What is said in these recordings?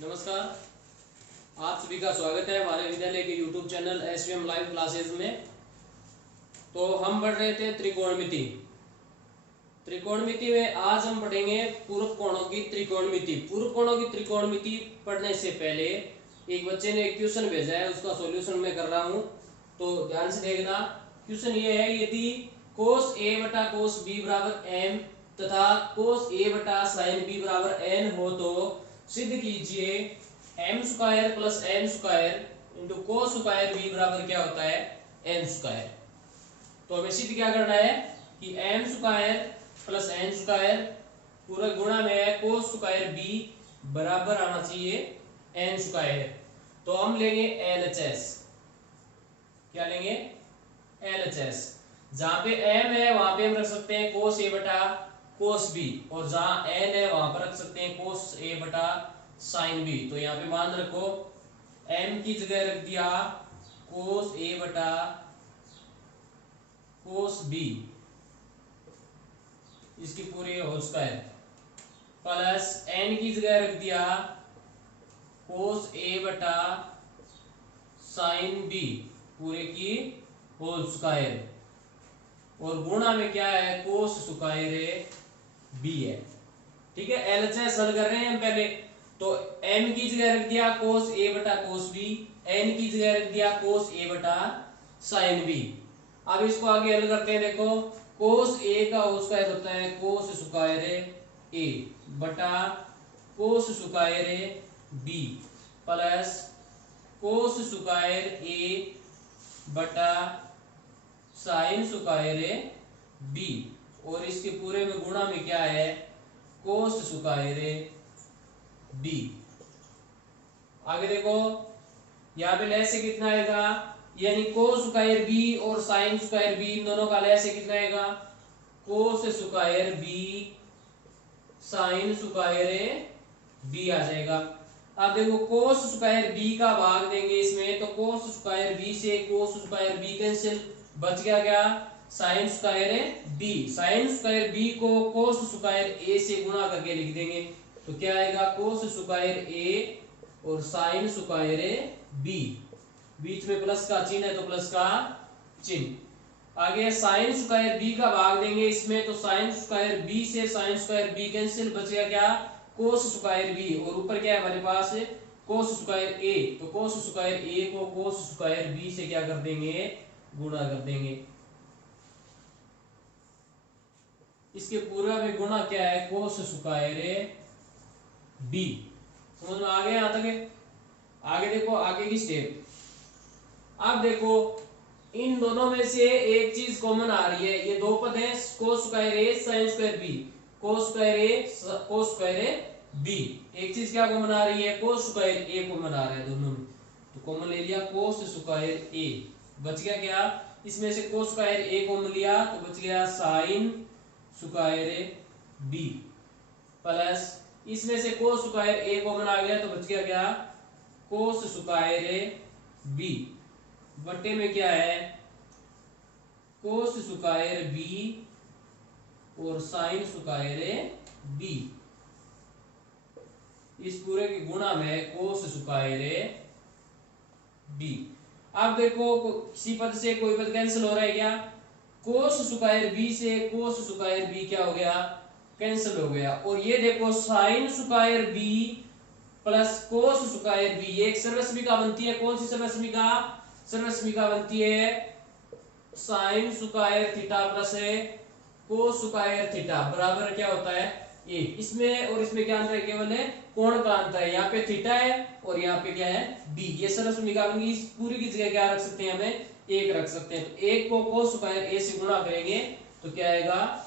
नमस्कार, आप सभी का स्वागत है हमारे विद्यालय के YouTube channel SVM live classes में। तो हम पढ़ रहे थे त्रिकोणमिति। त्रिकोणमिति में आज हम पढ़ेंगे पूर्व कोणों की त्रिकोणमिति। पूर्व कोणों की त्रिकोणमिति पढ़ने से पहले एक बच्चे ने एक क्वेश्चन भेजा है, उसका सॉल्यूशन मैं कर रहा हूं, तो ध्यान से देखना। क्वेश्चन ये है, यदि cos a बटा cos b बराबर m तथा cos a बटा sin b बराबर n हो तो सिद्ध कीजिए m square plus n square into cos square b बराबर क्या होता है n स्क्वायर। तो हमें सिद्ध क्या करना है कि m square plus n square पूरा गुणा में है cos स्क्वायर b बराबर आना चाहिए n स्क्वायर। तो हम लेंगे LHS। क्या लेंगे? LHS। जहां पे m है वहां पे हम रख सकते हैं cos a बटा cos b, और जहां n है वहां पर रख सकते हैं cos a बटा sin b। तो यहाँ पे मान रखो m की जगह रख दिया cos a बटा cos b, इसकी पूरी होल स्क्वायर, प्लस n की जगह रख दिया cos a बटा sin b पूरे की होल स्क्वायर, और गुणा में क्या है cos स्क्वायर b है। ठीक है, LHS हल कर रहे हैं हम पहले। तो m की जगह रख दिया cos a बटा cos b, n की जगह रख दिया cos a बटा sin b। अब इसको आगे हल करते हैं। देखो cos a का होल स्क्वायर होता है cos स्क्वायर a बटा cos square b plus cos square a बटा साइन स्क्वायर b, और इसके पूरे में गुणा में क्या है cos स्क्वायर b। आगे देखो यहाँ पे लय से कितना आएगा, यानी cos स्क्वायर b और साइन स्क्वायर b इन दोनों का लय से कितना आएगा cos square b sine square b आ जाएगा। अब देखो cos स्क्वायर b का भाग देंगे इसमें, तो cos स्क्वायर b से cos स्क्वायर b कैंसिल, बच गया क्या sine square b। Sine square b को cos स्क्वायर a से गुणा करके लिख देंगे, तो क्या आएगा cos स्क्वायर a और साइन स्क्वायर b, बीच में प्लस का चिन्ह है तो प्लस का चिन्ह। आगे साइन स्क्वायर b का भाग देंगे इसमें, तो साइन स्क्वायर b से साइन स्क्वायर b कैंसिल, बच गया क्या cos स्क्वायर b, और ऊपर क्या है हमारे पास cos स्क्वायर a, तो cos स्क्वायर a को cos स्क्वायर b से क्या कर देंगे गुणा कर देंगे। इसके पूरा में गुणा क्या है cos स्क्वायर b। समझ में आ गया यहां तक? आगे देखो आगे की स्टेप। अब देखो इन दोनों में से एक चीज कॉमन आ रही है, ये दो पद हैं cos square a sin square b, cos square a cos square b। एक चीज क्या कॉमन आ रही है cos स्क्वायर a कॉमन आ रहा है दोनों में, तो कॉमन ले लिया cos स्क्वायर a, बच गया क्या इसमें से cos स्क्वायर a कॉमन लिया तो बच गया sin स्क्वायर b, प्लस इसमें से cos स्क्वायर a कॉमन आ गया तो बच गया क्या cos स्क्वायर b, बट्टे में क्या है cos स्क्वायर b और sin स्क्वायर b, इस पूरे के गुणा में cos स्क्वायर b। अब देखो किसी पद से कोई पद कैंसिल हो रहा है क्या, cos स्क्वायर b से cos स्क्वायर b क्या हो गया कैंसिल हो गया, और ये देखो sin square b plus cos square b, ये एक सर्वसमीका बनती है। कौन सी सर्वसमीका? सर्वसमीका बनती है sin square theta plus cos square theta बराबर क्या होता है ए। इसमें और इसमें क्या अंतर है, केवल है कोण का अंतर है, यहाँ पे थीटा है और यहाँ पे क्या है b। ये सर्वसमीका बन गई। इस पूरी की जगह क्या रख सकते हैं, हमें एक रख सकते हैं, तो एक को cos स्क्वायर a से गुणा करेंगे तो क्या आएगा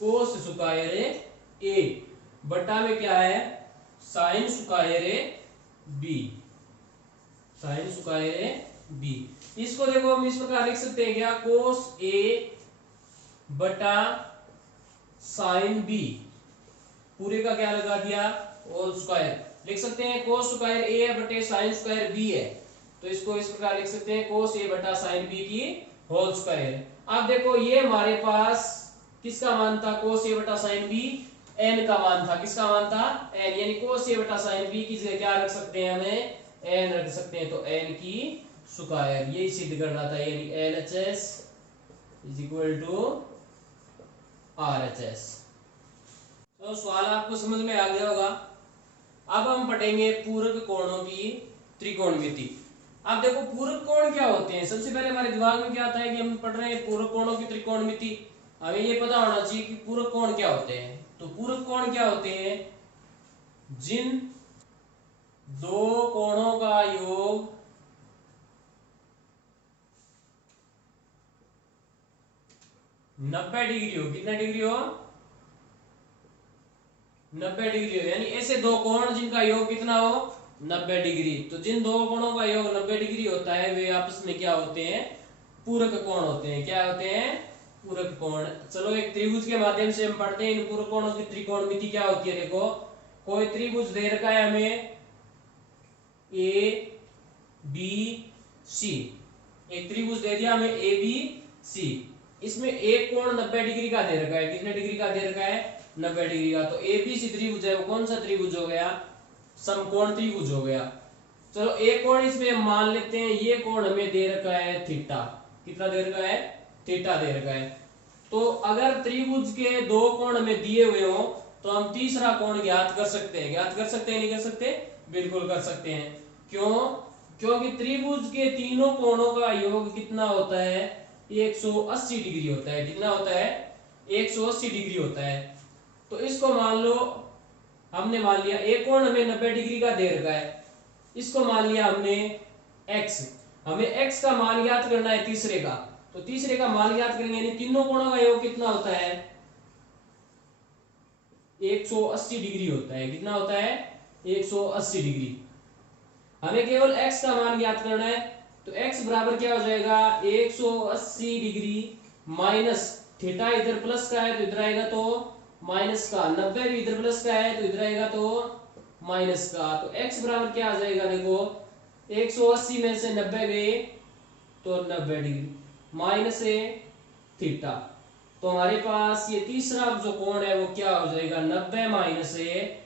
cos स्क्वायर a बटा में क्या है sin square b, sin square b। इसको देखो हम इस प्रकार लिख सकते हैं क्या cos a बटा sin b, पूरे का क्या लगा दिया होल स्क्वायर, लिख सकते हैं cos स्क्वायर a बटे sin स्क्वायर b है, तो इसको इस प्रकार लिख सकते हैं cos a बटा sin b की होल स्क्वायर। अब देखो ये हमारे पास किसका मान था cos a बटा sin b, एन का मान था। किसका मान था? एन, यानी cos ए बटा sin बी की जगह क्या रख सकते हैं, हमें एन रख सकते हैं। तो एन की स्क्वायर यही सिद्ध करना था, यानी LHS is equal to RHS। तो सवाल आपको समझ में आ गया होगा। अब हम पढ़ेंगे पूरक कोणों की त्रिकोणमिति। अब देखो पूरक कोण क्या होते हैं। सबसे पहले हमारे दिमाग में क्या आता है कि हम पढ़ रहे हैं पूरक कोणों की त्रिकोणमिति। हमें ये पता होना चाहिए कि पूरक कोण क्या होते हैं। तो पूरक कोण क्या होते हैं? जिन दो कोणों का योग 90 डिग्री हो। कितना डिग्री हो? 90 डिग्री हो, यानी ऐसे दो कोण जिनका योग कितना हो? 90 डिग्री। तो जिन दो कोणों का योग 90 डिग्री होता है वे आपस में क्या होते हैं? पूरक कोण होते हैं। क्या होते हैं? पूरक कोण। चलो एक त्रिभुज के माध्यम से हम पढ़ते हैं इन पूरक कोणों की त्रिकोणमिति क्या होती है। देखो कोई त्रिभुज दे रखा है हमें ए बी सी। एक त्रिभुज दे दिया हमें ए बी सी। इसमें एक कोण 90 डिग्री का दे रखा है। कितने डिग्री का दे रखा है? 90 डिग्री का। तो एबीसी त्रिभुज है वो कौन सा त्रिभुज हो गया? समकोण त्रिभुज हो गया। चलो एक कोण इसमें हम मान लेते हैं, ये कोण हमें दे रखा है थीटा। कितना दे रखा है? थीटा दे रखा है। तो अगर त्रिभुज के दो कोण हमें दिए हुए हो तो हम तीसरा कोण ज्ञात कर सकते हैं। ज्ञात कर सकते हैं, नहीं कर सकते? बिल्कुल कर सकते हैं। क्यों? क्योंकि त्रिभुज के तीनों कोणों का योग कितना होता है? 180 डिग्री होता है। कितना होता है? 180 डिग्री होता है। तो इसको मान लो, हमने मान लिया एक कोण हमें 90 डिग्री का दे रखा है, इसको मान लिया हमने x। हमें x का मान ज्ञात करना है तीसरे का। तो तीसरे का मान ज्ञात करेंगे, यानी तीनों कोणों का योग कितना होता है? 180 डिग्री होता है। कितना होता है? 180 डिग्री। हमें केवल x का मान ज्ञात करना है। तो x बराबर क्या हो जाएगा? 180 डिग्री माइनस थीटा, इधर प्लस का है तो इधर आएगा तो माइनस का, 90 भी इधर प्लस का है तो इधर आएगा तो माइनस का। तो x बराबर क्या आ जाएगा? देखो 180 में से 90 गए तो 90 डिग्री माइनस ए थीटा। तो हमारे पास ये तीसरा जो कोण है वो क्या हो जाएगा? 90 माइनस ए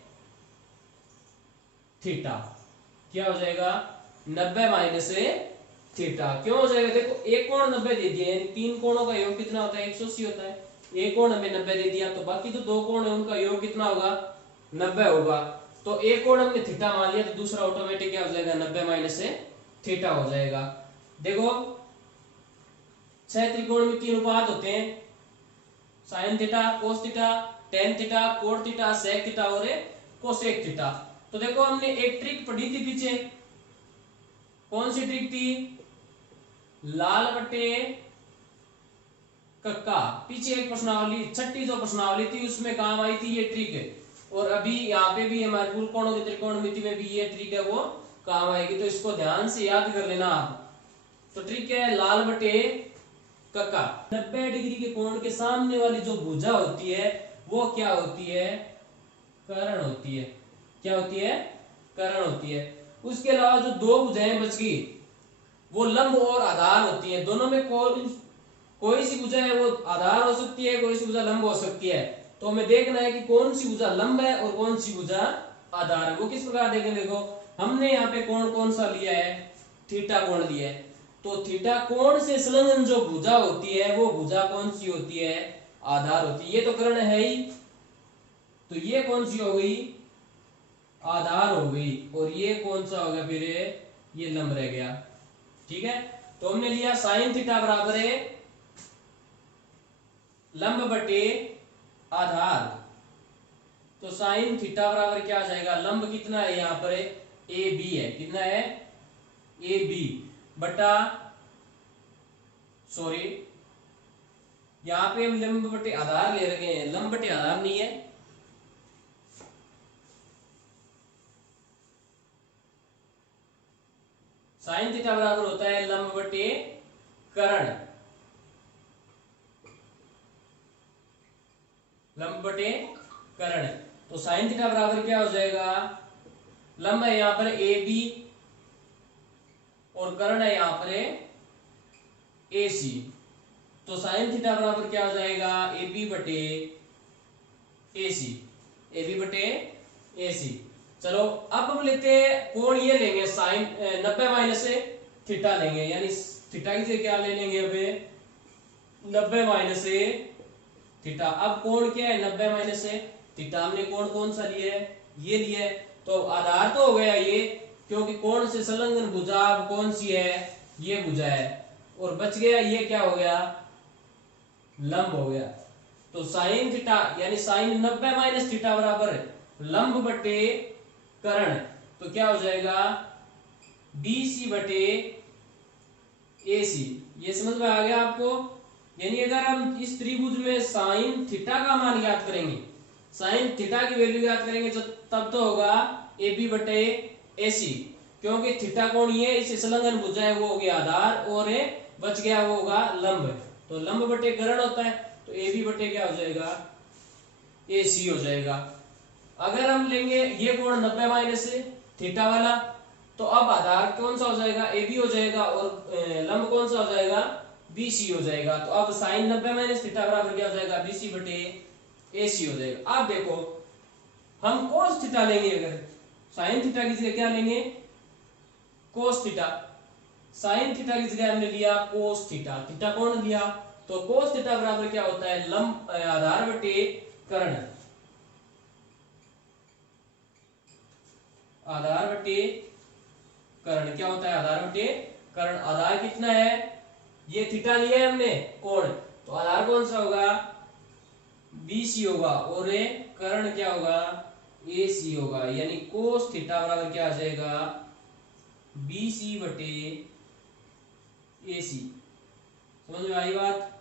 थीटा। क्या हो जाएगा? 90 माइनस ए थीटा। क्यों हो जाएगा? देखो एक कोण 90 दे दिया, यानी तीन कोणों का योग कितना होता है? 180 होता है। एक कोण हमें 90 दे दिया तो बाकी जो दो कोण है उनका योग कितना होगा? 90 होगा। तो एक कोण हमने थीटा मान लिया तो दूसरा ऑटोमेटिक क्या हो जाएगा? 90 माइनस ए थीटा हो जाएगा। देखो 6 त्रिकोण में 3 अनुपात होते हैं, sine theta, cos theta, tan theta, cot theta, sec theta और कोसेक थीटा। तो देखो हमने एक ट्रिक पढ़ी थी पीछे। कौन सी ट्रिक थी? लाल बटे कक्का। पीछे एक प्रश्नावली, छठी जो प्रश्नावली थी उसमें काम आई थी ये ट्रिक है। और अभी यहाँ पे भी हमारे पूरक कोणों की त्रिकोणमिति में भी ये ट्रिक है वो काम आएगी। तो इसको ध्यान से याद कर लेना आप। तो ट्रिक है लाल बटे कक्का। 90 डिग्री के कोण के सामने वाली जो भुजा होती है वो क्या होती है? कर्ण होती है। क्या होती है? कर्ण होती है। उसके अलावा जो दो भुजाएं बच गई वो लंब और आधार होती है। दोनों में कोई सी भुजा है वो आधार हो सकती है, कोई सी भुजा लंब हो सकती है। तो हमें देखना है कि कौन सी भुजा लंब है और कौन सी भुजा आधार है। वो किस प्रकार देखेंगे? देखो हमने यहाँ पे कोण कौन सा लिया है? थीटा कोण लिया है। तो थीटा कोण से संलग्न जो भुजा होती है वो भुजा कौन सी होती है? आधार होती है। ये तो कर्ण है ही, तो ये कौन सी हो गई? आधार हो गई। और ये कौन सा हो गया फिर? ये लंब रह गया। ठीक है। तो हमने लिया साइन थीटा बराबर है लंब बटे आधार। तो साइन थीटा बराबर क्या आ जाएगा? लंब कितना है यहां पर? ए बी है। कितना है? ए बी बटा, सॉरी यहां पे हम लंब बटे आधार ले रखे हैं, लंब बटे आधार नहीं है। साइन थीटा बराबर होता है लंब बटे कर्ण। लंब बटे कर्ण। तो साइन थीटा बराबर क्या हो जाएगा? लंब है यहां पर ए बी और कर्ण है यहां पर ए सी। तो साइन थीटा बराबर क्या हो जाएगा? ए बी बटे ए सी। ए बी बटे ए सी। चलो अब हम लेते हैं कोण, ये लेंगे साइन 90 माइनस थीटा लेंगे, यानी थीटा की जगह क्या ले लेंगे अब 90 माइनस थीटा। अब कोण क्या है 90 माइनस थीटा, हमने कोण कौन सा लिया है, ये लिया है। तो आधार तो हो गया ये, क्योंकि कोण से संलग्न भुजा अब कौन सी है, ये भुजा है। और बच गया ये क्या हो गया, लंब हो गया। तो साइन थीटा यानी साइन 90 माइनस थीटा बराबर लंब बटे कर्ण, तो क्या हो जाएगा BC बटे AC। ये समझ में आ गया आपको। यानी अगर हम इस त्रिभुज में साइन थीटा का मान ज्ञात करेंगे, साइन थीटा की वैल्यू ज्ञात करेंगे, तो तब तो होगा AB बटे AC, क्योंकि थीटा कोण ये इस संलग्न भुजा है वो हो गया आधार, और बच गया वो होगा लंब। तो लंब बटे कर्ण होता है, तो AB बटे क्या हो जाएगा AC हो जाएगा। अगर हम लेंगे ये कोण 90 माइनस थीटा वाला, तो अब आधार कौन सा हो जाएगा AB हो जाएगा, और लंब कौन सा हो जाएगा BC हो जाएगा। तो अब साइन 90 माइनस थीटा बराबर क्या हो जाएगा BC बटे AC हो जाएगा। अब देखो हम कोस थीटा लेंगे, अगर साइन थीटा की जगह क्या लेंगे कोस थीटा, साइन थीटा की जगह हमने लिया कोस थीटा, थीटा कौन लिया, तो कोस थीटा बराबर क्या होता है लंब आधार बटे कर्ण, आधार बटे कर्ण क्या होता है आधार बटे कर्ण। आधार कितना है, ये थीटा लिया है हमने कोण, तो आधार कौन सा होगा BC होगा, और कर्ण क्या होगा AC होगा। यानी कोस थीटा बराबर क्या आ जाएगा BC बटे AC। समझ में आई बात।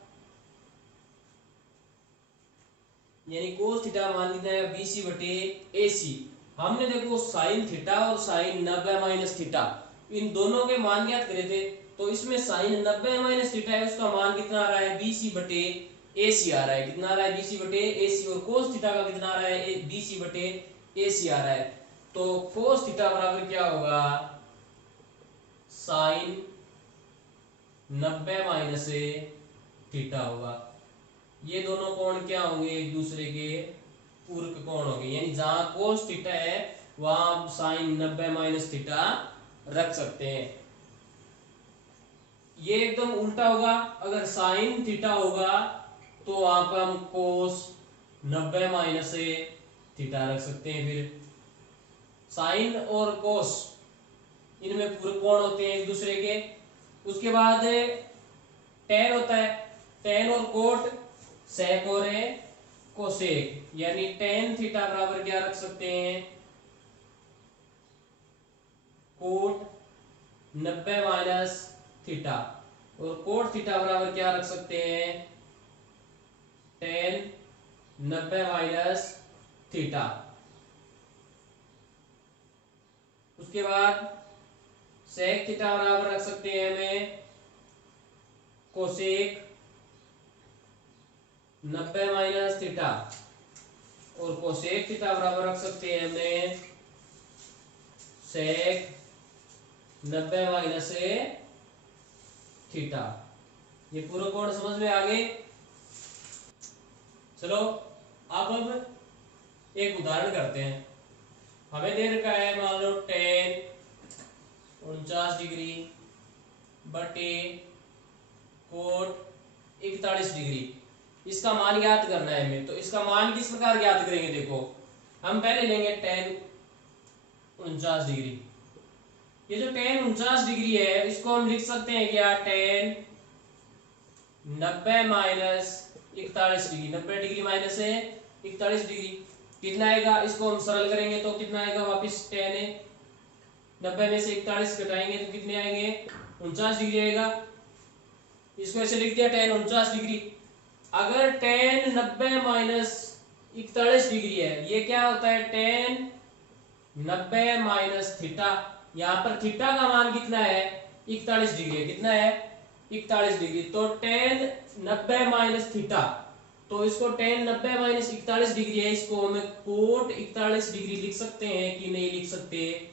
यानी कोस थीटा मान लिया है BC बटे AC। हमने देखो साइन थीटा और साइन 90 माइनस थीटा इन दोनों के मान ज्ञात करे थे, तो इसमें साइन 90 माइनस थीटा है उसका मान कितना आ रहा है BC बटे AC आ रहा है, कितना आ रहा है BC बटे AC, और कोस थीटा का कितना आ रहा है BC बटे AC आ रहा है। तो कोस थीटा बराबर क्या होगा साइन 90 माइनस थीटा होगा। ये दोनों कोण क्या होंगे एक दूसरे के पूरक कोण होंगे, यानी जहां कोस थीटा है वहां आप साइन 90 माइनस थीटा रख सकते हैं। ये एकदम उल्टा होगा, अगर साइन थीटा होगा तो वहां पर हम कोस 90 माइनस थीटा रख सकते हैं। फिर साइन और कोस इनमें पूरक कोण होते हैं एक दूसरे के। उसके बाद टेन होता है, टेन और कोट, सेक और कोसेक, यानी टेन थीटा बराबर क्या रख सकते हैं कोट 90 माइनस थीटा, और कोट थीटा बराबर क्या रख सकते हैं टेन 90 माइनस थीटा। उसके बाद सेक थीटा बराबर रख सकते हैं हमें कोसेक 90 माइनस थीटा, और कोसेक थीटा बराबर रख सकते हैं हमें सेक 90 माइनस थीटा। ये पूरा कोण समझ में आ गए। चलो अब एक उदाहरण करते हैं। हमें दे रखा है मान लो टेन 49 डिग्री बटे कोट 41 डिग्री, इसका मान ज्ञात करना है हमें। तो इसका मान किस प्रकार ज्ञात करेंगे, देखो हम पहले लेंगे टेन 49 डिग्री। ये जो टेन 49 डिग्री है इसको हम लिख सकते हैं क्या ten 90 minus 41 degree, 90 degree minus 41 degree कितना आएगा, इसको हम सरल करेंगे तो कितना आएगा वापिस टेन 90 में से 41 घटाएंगे तो कितने आएंगे 49 डिग्री आएगा। इसको ऐसे लिख दिया टेन 49 डिग्री। अगर टेन 90 माइनस 41 डिग्री है, ये क्या होता है टेन 90 माइनस थीटा, यहाँ पर थीटा का मान कितना है 41 डिग्री है, कितना है 41 डिग्री। तो टेन 90 माइनस थीटा, तो इसको टेन 90 माइनस 41 डिग्री है, इसको हम कोट 41 डिग्री लिख सकते हैं कि नहीं लिख सकते,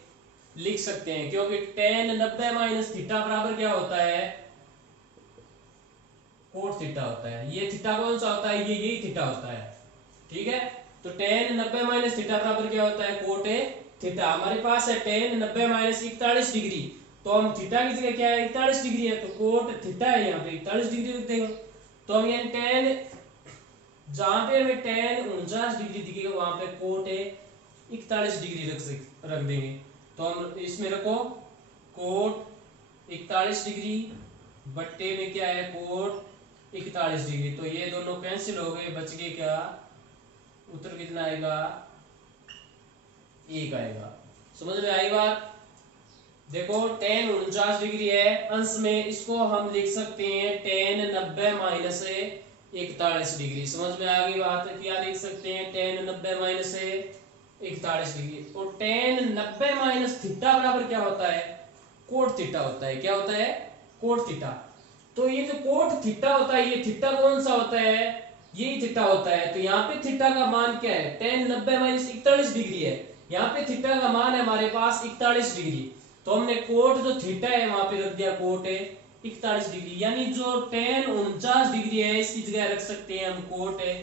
लिख सकते हैं, क्योंकि टेन 90 माइनस थीटा बराबर क्या होता है कोट थीटा होता है। ये थीटा कौन सा होता है, ये यही थीटा होता है, ठीक है। तो टेन 90 माइनस थीटा बराबर क्या होता है, कोट ए थीटा। हमारे पास है टेन 90 माइनस 41 डिग्री, तो हम थीटा की जगह क्या है 41 डिग्री है, तो कोट थीटा है यहाँ पे 41 डिग्री रख देंगे। तो हम यहाँ टेन, जहां पे हमें टेन 49 डिग्री दिखेगा वहां पे कोट ए 41 डिग्री रख देंगे। तो हम इसमें रखो कोट 41 डिग्री बट्टे में क्या है कोट 41 डिग्री, तो ये दोनों कैंसिल हो गए, बच गए क्या, उत्तर कितना आएगा, एक आएगा। समझ में आई बात। देखो टेन 49 डिग्री है अंश में, इसको हम लिख सकते हैं टेन 90 माइनस 41 डिग्री। समझ में आ गई बात, क्या लिख सकते हैं टेन 90 माइनस 41 डिग्री। और टेन 90 माइनस थीटा बराबर क्या होता है, कोट थीटा होता है। क्या होता है, कोट थीटा। तो ये जो कोट थीटा होता है, ये थीटा कौन सा होता है, यही थीटा होता है। तो यहाँ पे थीटा का मान क्या है, टेन 90 माइनस 41 डिग्री है, यहाँ पे थीटा का मान है हमारे पास 41 डिग्री। तो हमने कोट जो थीटा है वहां पे रख दिया कोट है 41 डिग्री, यानी जो टेन 49 डिग्री है इसकी जगह रख सकते हैं हम कोट है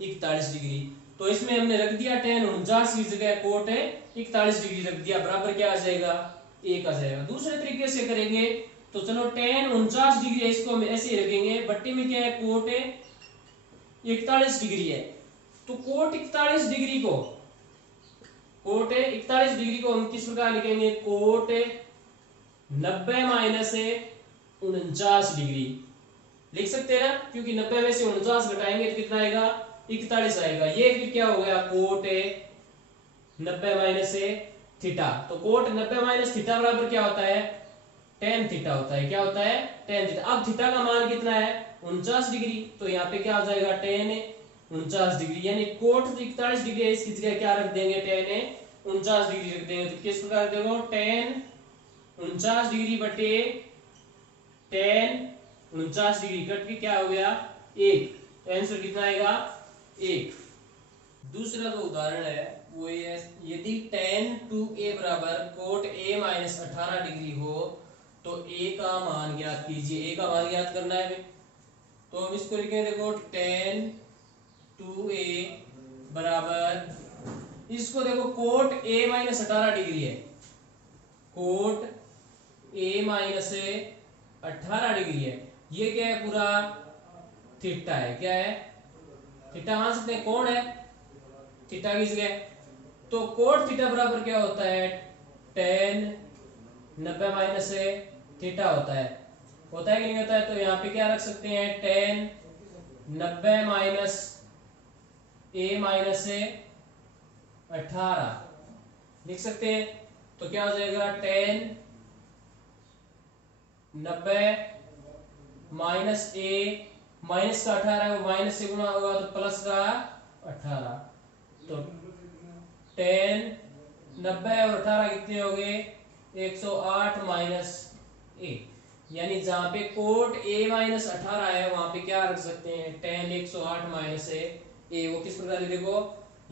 41 डिग्री। तो इसमें हमने रख दिया टेन 49 की जगह कोट है 41 डिग्री रख दिया, बराबर क्या आ जाएगा, एक आ जाएगा। दूसरे तरीके से करेंगे तो चलो टेन 49 डिग्री है, इसको हम ऐसे ही रखेंगे, बट्टी में क्या है कोट है 41 डिग्री है। तो कोट 41 डिग्री को, कोट 41 डिग्री को हम किस प्रकार लिखेंगे, कोट 90 माइनस 49 डिग्री लिख सकते हैं ना, क्योंकि 90 में से 49 घटाएंगे तो कितना आएगा, 41 आएगा। ये फिर क्या हो गया, कोट 90 माइनस थीटा। तो कोट 90 माइनस थीटा बराबर क्या होता है, टेन थीटा होता है। क्या होता है, टेन थीटा। अब थीटा का मान कितना है 49 डिग्री, तो यहाँ पे क्या हो जाएगा टेन 49 डिग्री, यानी कोट 41 डिग्री है, इसकी जगह क्या रख देंगे, टेन 49 डिग्री रख देंगे। तो किस प्रकार देखो टेन 49 डिग्री बटे टेन 49 डिग्री कट के क्या हो गया, एक। तो आंसर कितना आएगा, एक। दूसरा जो उदाहरण है वो ये, यदि टेन टू ए बराबर कोट ए माइनस 18 डिग्री हो तो ए का मान ज्ञात कीजिए। ए का मान ज्ञात करना है भाई, तो हम इसको लिखेंगे, देखो टेन टू ए बराबर, इसको देखो कोट ए माइनस 18 डिग्री है, कोट ए माइनस 18 डिग्री है, ये क्या है पूरा थीटा है। क्या है, थीटा मान सकते हैं, कौन है थीटा की जगह। तो कोट थीटा बराबर क्या होता है, टेन 90 माइनस थीटा होता है कि नहीं होता है। तो यहाँ पे क्या रख सकते हैं, टेन 90 माइनस ए माइनस 18 लिख सकते हैं। तो क्या हो जाएगा, टेन 90 माइनस ए, माइनस का 18 है वो माइनस से गुना होगा तो प्लस का 18। तो टेन 90 और 18 कितने हो गए, 108 माइनस ए, यानी जहां पे कोट ए माइनस 18 है वहां पे क्या रख सकते हैं, टेन 108 माइनस ए। वो किस प्रकार देखो,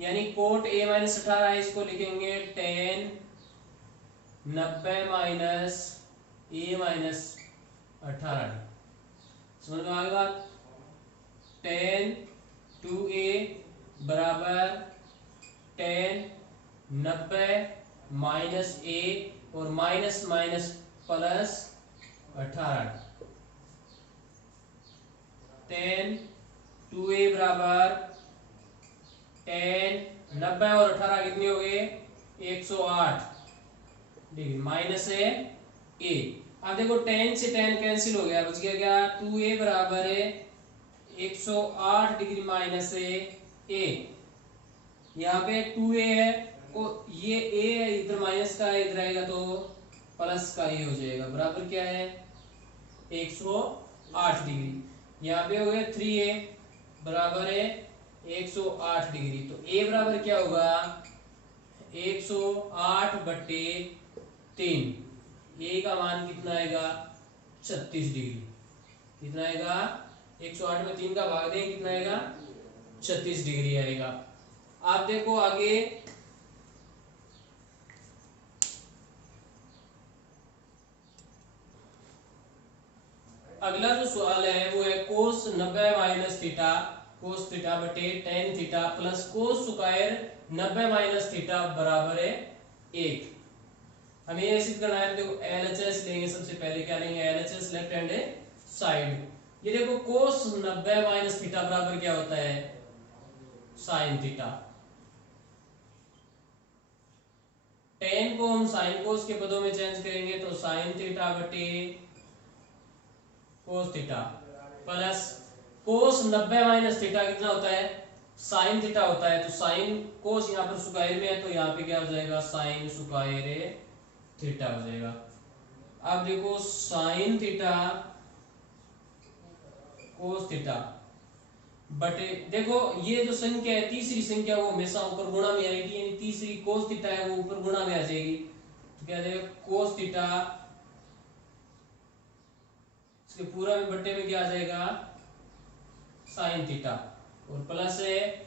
यानी कोट ए माइनस 18 है, इसको लिखेंगे टेन 90 माइनस ए माइनस 18। समझ में आ गई बात। टेन टू ए बराबर टेन 90 माइनस ए और minus minus plus 18। Ten two A बराबर टेन 90 और 18 कितने हो गए, 108 डिग्री माइनस है ए। अब देखो टेन से टेन कैंसिल हो गया, बच गया क्या, टू ए बराबर है 108 डिग्री माइनस ए। यहाँ पे टू ए है, को ये ए है, इधर माइनस का है, इधर आएगा तो प्लस का ए हो जाएगा, बराबर क्या है 108 डिग्री। यहाँ पे हो गया थ्री ए बराबर है 108 डिग्री। तो ए बराबर क्या होगा, 108 बटे 3, ए का मान कितना आएगा 36 डिग्री। कितना आएगा, 108 में 3 का भाग दें कितना आएगा 36 डिग्री आएगा। आप देखो आगे, अगला जो सवाल है वो है कोस 90 माइनस थीटा कोस थीटा बटे tan theta plus cos square 90 minus theta बराबर है 1। हमें ये सिद्ध करना है। देखो LHS लेंगे, सबसे पहले क्या लेंगे, LHS लेफ्ट हैंड साइड। ये देखो कोस 90 माइनस थीटा बराबर क्या होता है, साइन थीटा। टेन को हम साइन कोस के पदों में चेंज करेंगे तो साइन थीटा बटे cos theta plus cos 90 minus theta कितना होता है, साइन थीटा होता है। तो साइन कोस यहाँ पर स्क्वायर में है तो यहाँ पे क्या हो जाएगा, साइन स्क्वायर थीटा हो जाएगा। अब देखो साइन थीटा कोस थीटा बटे, देखो ये जो संख्या है तीसरी संख्या वो हमेशा ऊपर गुणा में आएगी, यानी तीसरी कोस थीटा है वो ऊपर गुणा में आ जाएगी। तो क्या जाएगा, कोस थीटा इसके पूरा में बट्टे में क्या आ जाएगा, साइन थीटा, और प्लस है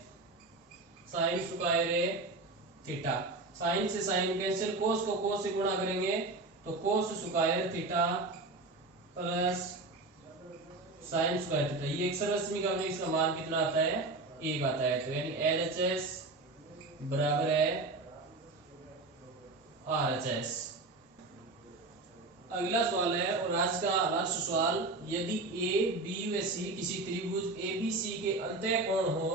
साइन स्क्वायर थीटा। साइन से साइन कैंसिल, कोस को कोस से गुणा करेंगे तो cos square theta plus sine square theta. ये एक सरल का इसका मान कितना आता है, 1 आता है। तो यानी LHS बराबर है RHS। अगला सवाल है, और आज का लास्ट सवाल, यदि A B व C किसी त्रिभुज ABC के अंतःकोण हो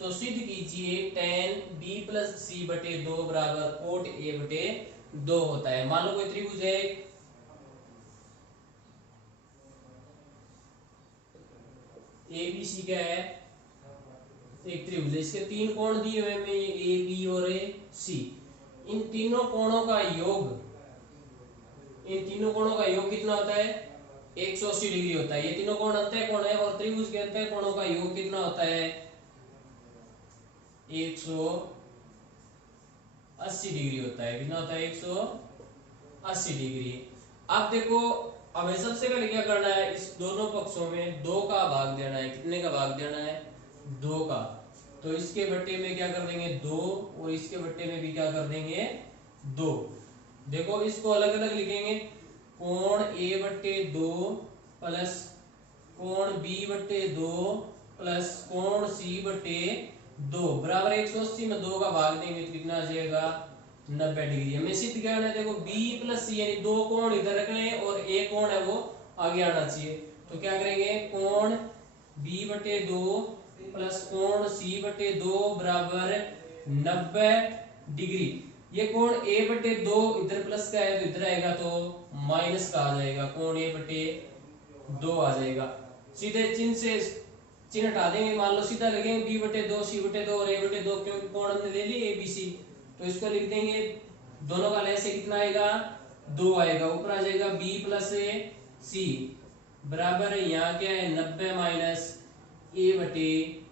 तो सिद्ध कीजिए tan B प्लस C बटे 2 बराबर cot A बटे 2 होता है। मान लो कोई त्रिभुज है, ABC क्या है, एक त्रिभुज है, इसके 3 कोण दिए हुए हैं, A B और C। इन तीनों कोणों का योग, इन तीनों कोणों का योग कितना होता है, 180 डिग्री होता है। ये तीनों कोण अंतःकोण है और त्रिभुज के अंतःकोणों का योग कितना होता है, 180 डिग्री होता है। कितना होता है, 180 डिग्री। अब देखो हमें सबसे पहले क्या करना है, इस दोनों पक्षों में 2 का भाग देना है। कितने का भाग देना है, 2 का। तो इसके बट्टे में क्या कर देंगे, 2, और इसके बट्टे में भी क्या कर देंगे, 2। देखो इसको अलग अलग लिखेंगे, कोण A बट्टे 2 प्लस कोण B बट्टे 2 प्लस कोण C बट्टे 2 बराबर 180 में 2 का भाग देंगे तो कितना आ जाएगा, 90 डिग्री। हमें सिद्ध करना है, देखो B प्लस C यानी 2 कोण इधर रखने हैं और एक कोण है वो आगे आना चाहिए। तो क्या करेंगे, कोण B बटे 2 प्लस कोण C बटे 2 बराबर 90 डिग्री। ये कोण A बटे 2 इधर प्लस का है तो इधर आएगा तो माइनस का आ जाएगा, कोण A बटे 2 आ जाएगा। सीधे चिन्ह से चिन्ह हटा देंगे, मान लो सीधा लगेंगे B बटे 2 C बटे 2 और A बटे 2, क्योंकि कोण हमने ले लिए ABC। तो इसको लिख देंगे, दोनों का लय से कितना आएगा, 2 आएगा। ऊपर आ जाएगा B प्लस C बराबर यहाँ क्या है, 90 माइनस A बटे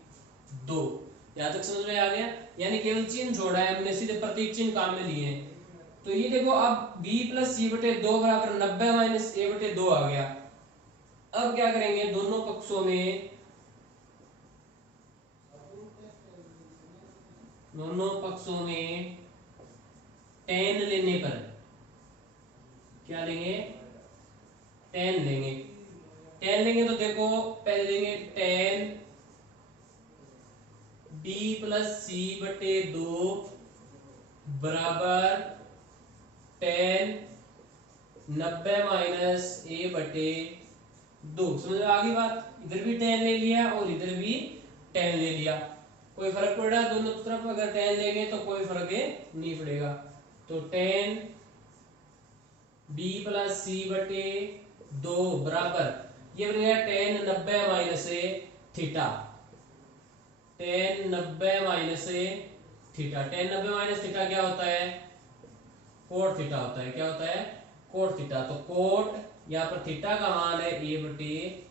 2। यहाँ तक समझ में आ गया, यानी केवल चिन्ह जोड़ा है हमने, सीधे प्रतीक चिन्ह काम में लिए हैं। तो ये देखो अब B प्लस C बटे 2 बराबर 90 माइनस A बटे 2 आ गया। अब क्या करेंगे, दोनों पक्षों में tan लेने पर क्या लेंगे, tan लेंगे। tan लेंगे तो देखो पहले लेंगे tan B प्लस C बटे 2 बराबर tan 90 माइनस A बटे 2। समझ में आ गई बात, इधर भी tan ले लिया और इधर भी tan ले लिया, कोई फर्क पड़ रहा है, दोनों तरफ अगर tan लेंगे तो कोई फर्क नहीं पड़ेगा। तो tan B प्लस C बटे 2 बराबर, ये बन गया tan 90 minus theta, tan 90 minus theta. tan 90 minus theta क्या होता है, कोट थीटा होता है। क्या होता है, कोट थीटा। तो कोट यहाँ पर थीटा का मान है A बटे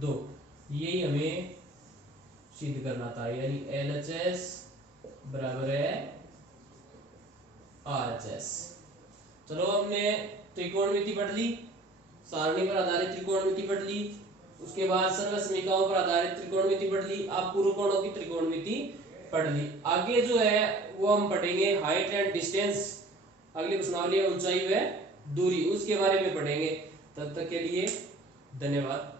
2, यही हमें सिद्ध करना था, यानी LHS बराबर है RHS। चलो हमने त्रिकोणमिति पढ़ ली, सारणी पर आधारित त्रिकोणमिति पढ़ ली, उसके बाद सर्वसमीकाओं पर आधारित त्रिकोणमिति पढ़ ली, आप पूर्व कोणों की त्रिकोणमिति पढ़ ली। आगे जो है वो हम पढ़ेंगे हाइट एंड डिस्टेंस, अगली प्रश्नावली ऊंचाई व दूरी, उसके बारे में पढ़ेंगे। तब तक के लिए धन्यवाद।